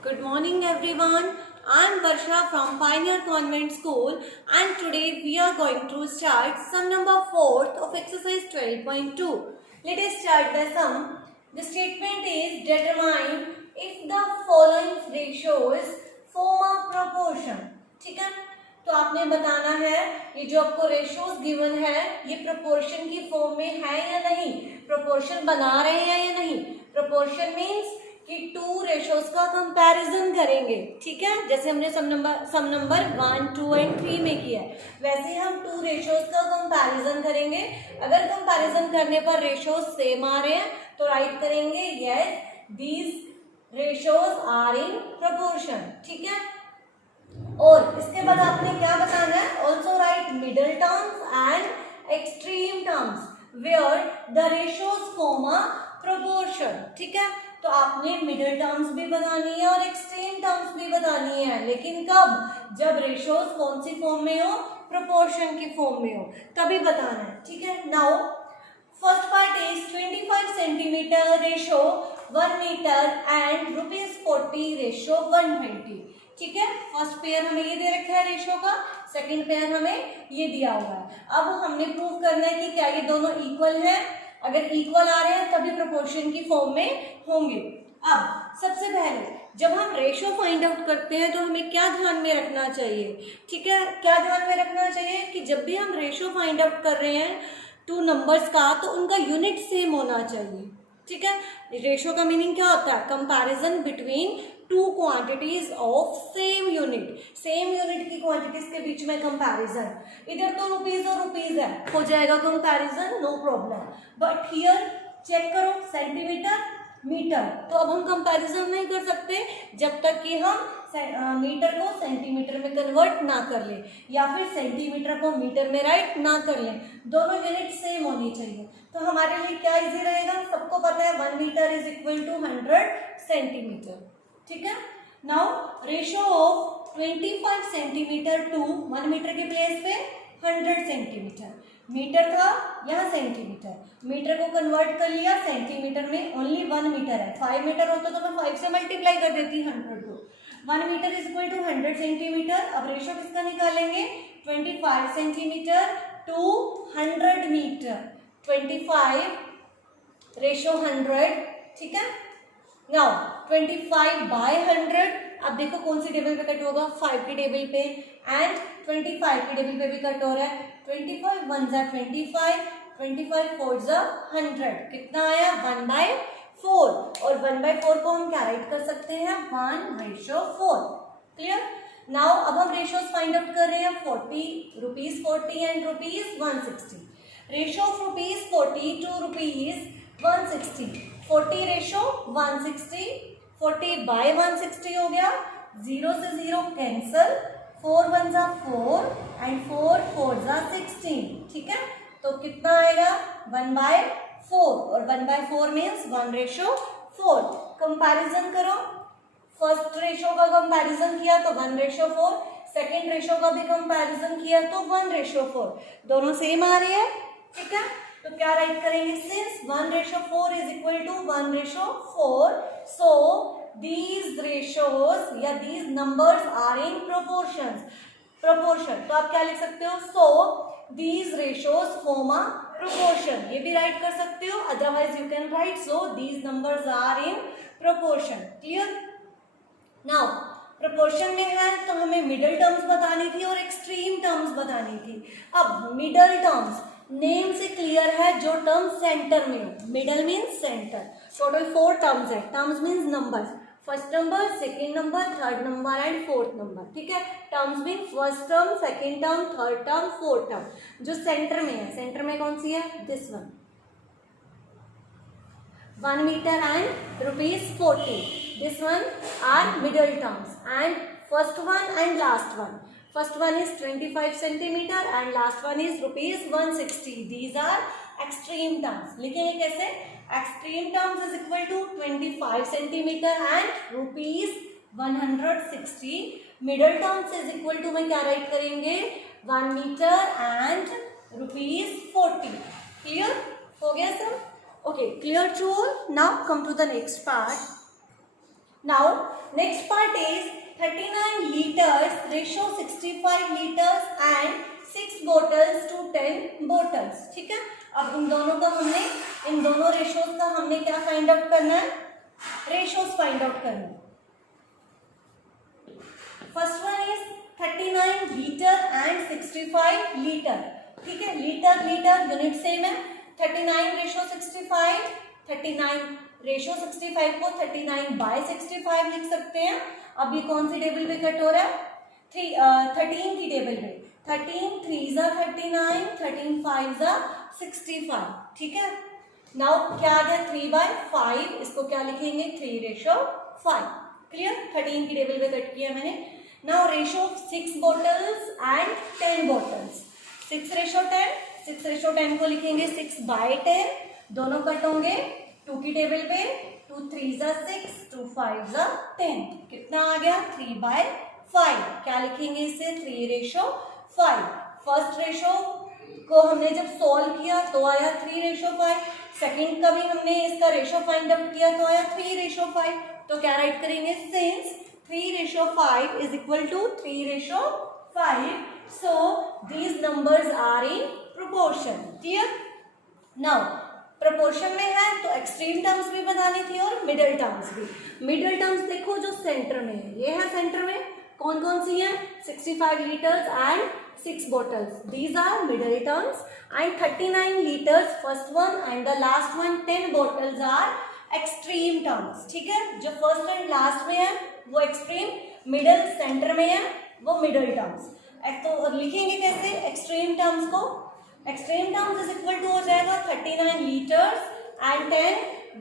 Good morning everyone. I am Varsha from Pioneer Convent School and today we are going to start sum number 4th of exercise 12.2. Let us start the sum. The statement is determine if the following ratios form a proportion. ठीक है, तो आपने बताना है ये जो आपको ratios given है ये प्रोपोर्शन की फॉर्म में है या नहीं, प्रोपोर्शन बना रहे हैं या नहीं। प्रोपोर्शन मीन्स कि टू रेशोज का कंपैरिजन करेंगे। ठीक है, जैसे हमने सम नंबर 1, 2 एंड 3 में किया है वैसे हम टू रेशोज का कंपैरिजन करेंगे। अगर कंपैरिजन करने पर रेशोज सेम आ रहे हैं तो राइट करेंगे yes these ratios are in proportion. ठीक है, और इसके बाद आपने क्या बताना है, also write middle terms and extreme terms where the ratios form a proportion. ठीक है, तो आपने मिडिल टर्म्स भी बतानी है और एक्सट्रीम टर्म्स भी बतानी है, लेकिन कब, जब रेशोज कौन सी फॉर्म में हो, प्रोपोर्शन की फॉर्म में हो, तभी बताना है। ठीक है, now first part is 25 centimetre ratio 1 metre and ₹40 ratio 120। ठीक है, फर्स्ट पेयर हमें ये दे रखा है रेशो का, सेकंड पेयर हमें ये दिया हुआ है। अब हमने प्रूव करना है कि क्या ये दोनों इक्वल हैं। अगर इक्वल आ रहे हैं तभी प्रोपोर्शन की फॉर्म में होंगे। अब सबसे पहले जब हम रेशो फाइंड आउट करते हैं तो हमें क्या ध्यान में रखना चाहिए। ठीक है, क्या ध्यान में रखना चाहिए कि जब भी हम रेशो फाइंड आउट कर रहे हैं टू नंबर्स का तो उनका यूनिट सेम होना चाहिए। ठीक है, रेशो का मीनिंग क्या होता है, comparison between two quantities of same unit की क्वांटिटीज के बीच में कंपैरिजन। इधर तो रुपीज और रुपीज है, हो जाएगा comparison, no problem. But here check करो सेंटीमीटर मीटर, तो अब हम कंपैरिजन नहीं कर सकते जब तक कि हम मीटर को सेंटीमीटर में कन्वर्ट ना कर ले या फिर सेंटीमीटर को मीटर में राइट ना कर ले, दोनों यूनिट सेम होनी चाहिए। तो हमारे लिए क्या इजी रहेगा, सबको पता है 1 metre is equal to 100 centimetre. ठीक है, now ratio of 25 centimetre to 1 metre के प्लेस पे 100 सेंटीमीटर, मीटर था यहाँ सेंटीमीटर, मीटर को कन्वर्ट कर लिया सेंटीमीटर में, ओनली 1 मीटर है, 5 मीटर होता तो मैं 5 से मल्टीप्लाई कर देती 100 को। 1 metre is equal to 100 centimetre. अब रेशो किसका निकालेंगे, 25 सेंटीमीटर टू 100 मीटर, 25 रेशो 100। ठीक है, नाउ 25 बाय 100, अब देखो कौन सी टेबल पे कट होगा, 5 की टेबल पे एंड 25 की टेबल पे भी कट हो रहा है। 25 1 जा 25, 25 4 जा 100, कितना आया 1/4, और 1/4 को हम क्या राइट कर सकते हैं 1/4। क्लियर, नाउ अब हम रेशोज फाइंड आउट कर रहे हैं, ₹40 and ₹160। Ratio of ₹40 to ₹160, 40 ratio 160, 40 by 160 हो गया, 0 से 0 कैंसल, 4 1 जा 4 एंड 4 4 जा 16। ठीक है, तो कितना आएगा 1/4, और 1/4 मीन्स 1/4। कंपैरिजन करो, फर्स्ट रेशो का कंपैरिजन किया तो 1/4, सेकेंड रेशो का भी कंपैरिजन किया तो 1/4, दोनों सेम आ रही है। ठीक है, तो क्या राइट करेंगे, since 1/4 is equal to 1/4, so these ratios या these numbers are in proportion. तो आप क्या लिख सकते हो, so these ratios form a proportion, ये भी राइट कर सकते हो, otherwise you can write so these numbers are in proportion. Clear, now proportion में है तो हमें मिडल टर्म्स बतानी थी और एक्सट्रीम टर्म्स बतानी थी। अब मिडल टर्म्स नेम से क्लियर है, जो टर्म सेंटर में हो, middle means center. Total 4 terms है, terms means numbers, first number, second number, third number and fourth number. ठीक है, terms mean first term, second term, third term, fourth term. जो center में है, सेंटर में कौन सी है, this one, 1 metre and ₹40, this one are middle terms, and first one and last one, first one is 25 centimeter and last one is ₹160, these are extreme terms। लिखेंगे कैसे, extreme terms is equal to 25 centimeter and ₹160, middle terms is equal to में क्या write करेंगे 1 metre and ₹40। Clear हो गया sir, okay, clear to all। Now come to the next part। Now next part is 39 liters ratio 65 liters and 6 bottles to 10 bottles. ठीक है, अब इन दोनों ratios का हमने क्या फाइंड आउट करना है, रेशोज फाइंड आउट करना है. First one is 39 litre and 65 litre. ठीक है, लीटर यूनिट सेम है. 39 रेशो 65, 39 रेशो 65 को 39/65 लिख सकते हैं. अब ये कौन सी टेबल पे कट हो रहा है, 13 की टेबल पे. 13 3 = 39, 13 5 = 65. ठीक है, नाउ क्या आ गया 3/5, इसको क्या लिखेंगे 3:5. क्लियर, 13 की टेबल पे कट किया मैंने. Now ratio 6 bottles and 10 bottles. 6:10 को लिखेंगे 6/10, दोनों कट होंगे 2 की टेबल पे. 2 3 = 6, 2 5 = 10. कितना आ गया 3/5. क्या लिखेंगे इसे 3:5. फर्स्ट रेशो को हमने जब सॉल्व किया तो आया 3:5. सेकंड का भी हमने इसका रेशो फाइंड आउट किया तो आया 3:5. तो क्या राइट करेंगे, since 3:5 is equal to 3:5, so these numbers are in proportion. Clear? Now proportion में है तो एक्सट्रीम टर्म्स भी बनानी थी और मिडल टर्म्स भी. मिडल टर्म्स देखो जो सेंटर में है, ये है सेंटर में. कौन कौन सी है, 65 liters and 6 bottles. These are middle terms. And 39 liters first one and the last one 10 bottles are extreme terms. ठीक है, जो फर्स्ट एंड लास्ट में है वो एक्सट्रीम, मिडल सेंटर में है वो मिडल टर्म्स. तो लिखेंगे कैसे एक्सट्रीम टर्म्स को, extreme terms is equal to हो जाएगा 39 liters एंड 10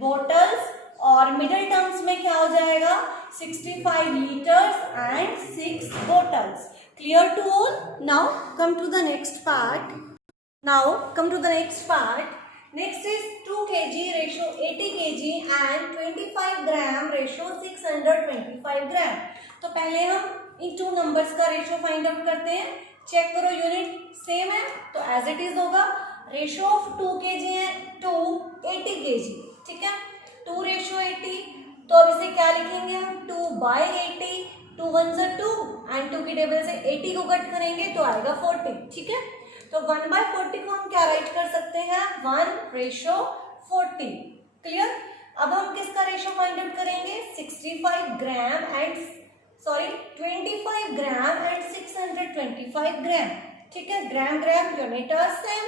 bottles. और मिडल टर्म्स में क्या हो जाएगा 65 liters and 6 bottles. Clear to all? Now come to the next part. Next is 2 kg ratio 80 kg and 25 gram ratio 625 gram. तो पहले हम इन 2 नंबर्स का रेशो फाइंड आउट करते हैं. चेक करो, यूनिट सेम है तो एज इट इज होगा. रेशो ऑफ 2 kg है 2 80 kg. ठीक है, 2 रेशो 80, तो अब इसे क्या लिखेंगे हम 2/80. 2 1 = 2 एंड 2 की टेबल से 80 को कट करेंगे तो आएगा 40. ठीक है, तो 1/40 को हम क्या राइट कर सकते हैं 1:40. क्लियर, अब हम किसका रेशो फाइंड आउट करेंगे 25 ग्राम एंड 625 ग्राम. ठीक है, ग्राम यूनिट आर सेम.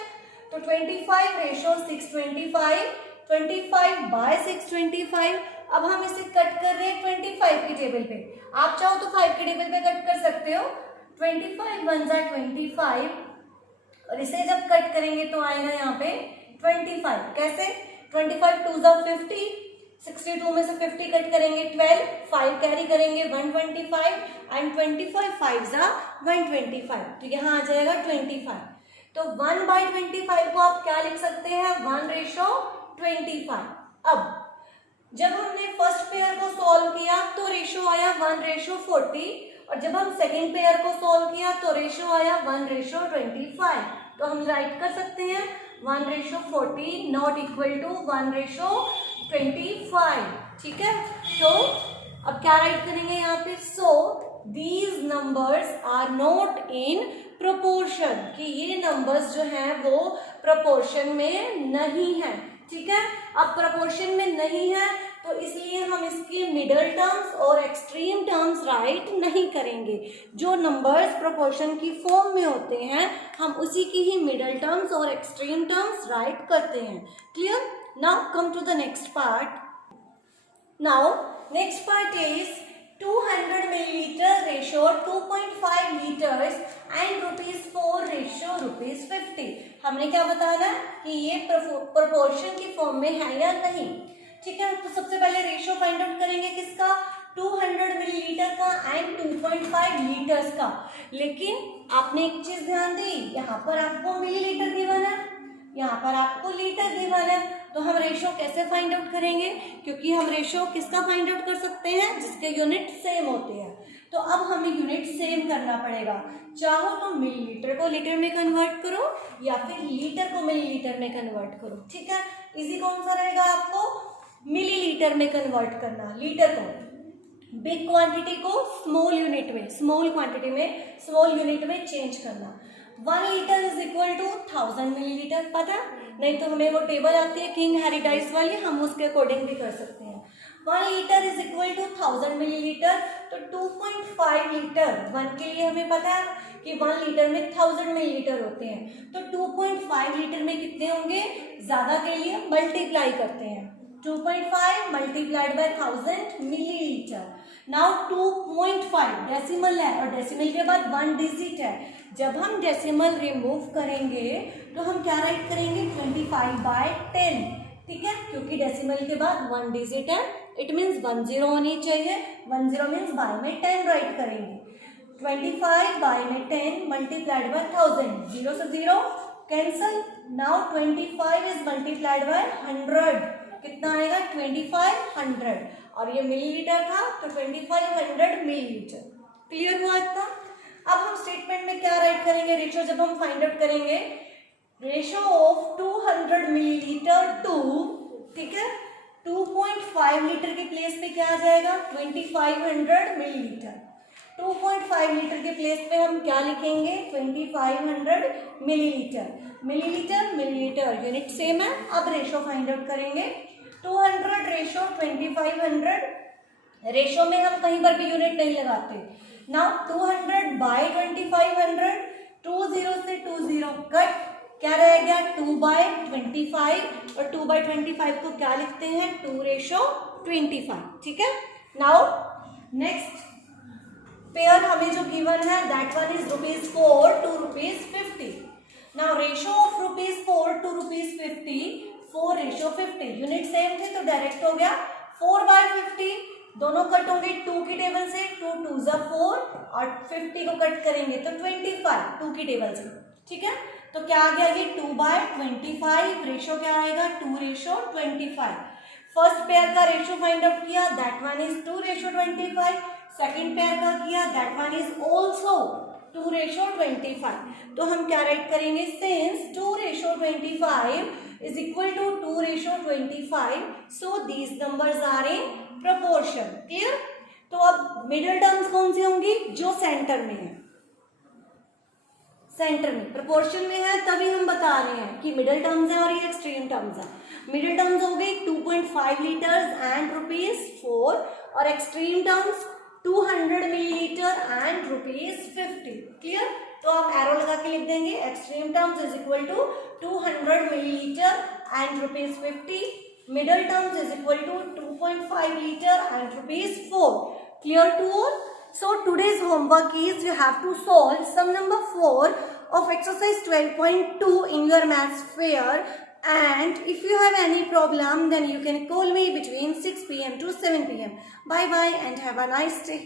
तो 25 रेशो 625, 25/625. अब हम इसे कट कर रहे हैं 25 की टेबल पे. आप चाहो तो 5 की टेबल पे कट कर सकते हो. 25 1 = 25 और इसे जब कट करेंगे तो आएगा यहाँ पे 25. कैसे, 25 2 = 50, 62 में से 50 कट करेंगे 12, 5 कैरी करेंगे 125 एंड 25 5 = 125. तो यहाँ आ जाएगा 25. तो 1/25 को आप क्या लिख सकते हैं 1:25. अब जब हमने फर्स्ट पेयर को सॉल्व किया तो रेशो आया 1:40 और जब हम सेकेंड पेयर को सॉल्व किया तो रेशो आया 1:25. तो हम राइट कर सकते हैं 1:40 नॉट इक्वल टू 1:25. ठीक है, तो अब क्या राइट करेंगे यहाँ पे, so these numbers are not in proportion, कि ये नंबर्स जो हैं वो प्रोपोर्शन में नहीं है. ठीक है, अब प्रोपोर्शन में नहीं है तो इसलिए हम इसके मिडल टर्म्स और एक्सट्रीम टर्म्स राइट नहीं करेंगे. जो नंबर्स प्रोपोर्शन की फॉर्म में होते हैं हम उसी की ही मिडल टर्म्स और एक्सट्रीम टर्म्स राइट करते हैं. Clear, now come to the next part. Now next part is 200 milliliter ratio 2.5 liters and ₹4 ratio ₹50. हमने क्या बताना है कि ये प्रोपोर्शन की फॉर्म में है या नहीं. ठीक है, तो सबसे पहले रेशियो फाइंड आउट करेंगे किसका 200 मिलीलीटर का एंड 2.5 लीटर्स का. लेकिन आपने एक चीज ध्यान दी, यहाँ पर आपको मिलीलीटर गिवन है, यहाँ पर आपको लीटर गिवन है. तो हम रेशियो कैसे फाइंड आउट करेंगे, क्योंकि हम रेशियो किसका फाइंड आउट कर सकते हैं जिसके यूनिट सेम होते हैं. तो अब हमें यूनिट सेम करना पड़ेगा. चाहो तो मिलीलीटर को लीटर में कन्वर्ट करो या फिर लीटर को मिलीलीटर में कन्वर्ट करो. ठीक है, इजी कौन सा रहेगा आपको मिलीलीटर में कन्वर्ट करना लीटर को. बिग क्वांटिटी को स्मॉल यूनिट में, स्मॉल क्वांटिटी में स्मॉल यूनिट में चेंज करना। 1 litre is equal to 1000 millilitre, पता नहीं तो हमें वो टेबल आती है किंग हैरी डाइस वाली, हम उसके अकॉर्डिंग भी कर सकते हैं। 1 litre is equal to 1000 millilitre, तो 2.5 लीटर 1 के लिए हमें पता है कि 1 लीटर में 1000 मिलीलीटर होते हैं, तो 2.5 लीटर में कितने होंगे, ज्यादा के लिए मल्टीप्लाई करते हैं, 2.5 multiplied by 1000 millilitre. Now 2.5 decimal है और डेसिमल के बाद 1 डिजिट है, जब हम डेसिमल रिमूव करेंगे तो हम क्या राइट करेंगे, 25/10, ठीक है, क्योंकि डेसिमल के बाद 1 डिजिट है, इट मीन्स 10 होनी चाहिए, 10 मीन्स बाय में 10 राइट करेंगे, 25 बाय में 10 मल्टीप्लाइड बाय 1000, 0 से 0 cancel. Now 25 is multiplied by 100, कितना आएगा, 2500, और ये मिलीलीटर था तो 2500 मिलीलीटर। क्लियर हुआ इतना? अब हम स्टेटमेंट में क्या राइट करेंगे, रेशियो जब हम फाइंड आउट करेंगे, रेशियो ऑफ 200 मिलीलीटर टू, ठीक है, 2.5 लीटर के प्लेस पे क्या आ जाएगा, 2500 मिलीलीटर। 2.5 लीटर के प्लेस पे हम क्या लिखेंगे, 2500 millilitre. Millilitre millilitre unit same है। अब रेशो फाइंड आउट करेंगे, 200 रेशो 2500, रेशो में हम कहीं पर भी यूनिट नहीं लगाते। नाउ 200 बाय 2500, 20 से 20 कट, क्या रह गया, 2/25, और 2/25 को क्या लिखते हैं, 2:25, ठीक है। नाउ नेक्स्ट पेयर हमें जो गिवन है, that one is ₹4 to ₹50। Now ratio of ₹4 to ₹50, 4:50, unit same थे तो डायरेक्ट हो गया, 4/50, दोनों कट होंगे 2 की टेबल से, 2 2 जा 4, और 50 को कट करेंगे तो 25 2 की टेबल से, ठीक है। तो क्या आ गया, ये 2/25, रेशो क्या आएगा, 2:25। फर्स्ट पेयर का रेशो फाइंड आउट किया, that one is 2:25। Second pair का किया, दैट वन इज ऑल्सो 2:25। तो हम क्या राइट करेंगे, since 2:25 is equal to 2:25, so these numbers are in proportion। Clear? तो अब मिडिल टर्म्स कौन सी होंगी, जो सेंटर में है, सेंटर में प्रोपोर्शन में है, तभी हम बता रहे हैं कि मिडिल टर्म्स है और ये एक्सट्रीम टर्म्स है। मिडिल टर्म्स हो गई 2.5 लीटर्स एंड ₹4, और extreme terms 200 millilitre and ₹50। Clear? तो आप एरो लगा के लिख देंगे, extreme terms is equal to 200 millilitre and ₹50, middle terms is equal to 2.5 litre and ₹4। Clear to all? So today's homework is you have to solve sum number 4 of exercise 12.2 in your maths fair, and if you have any problem then you can call me between 6 PM to 7 PM. Bye bye and have a nice day.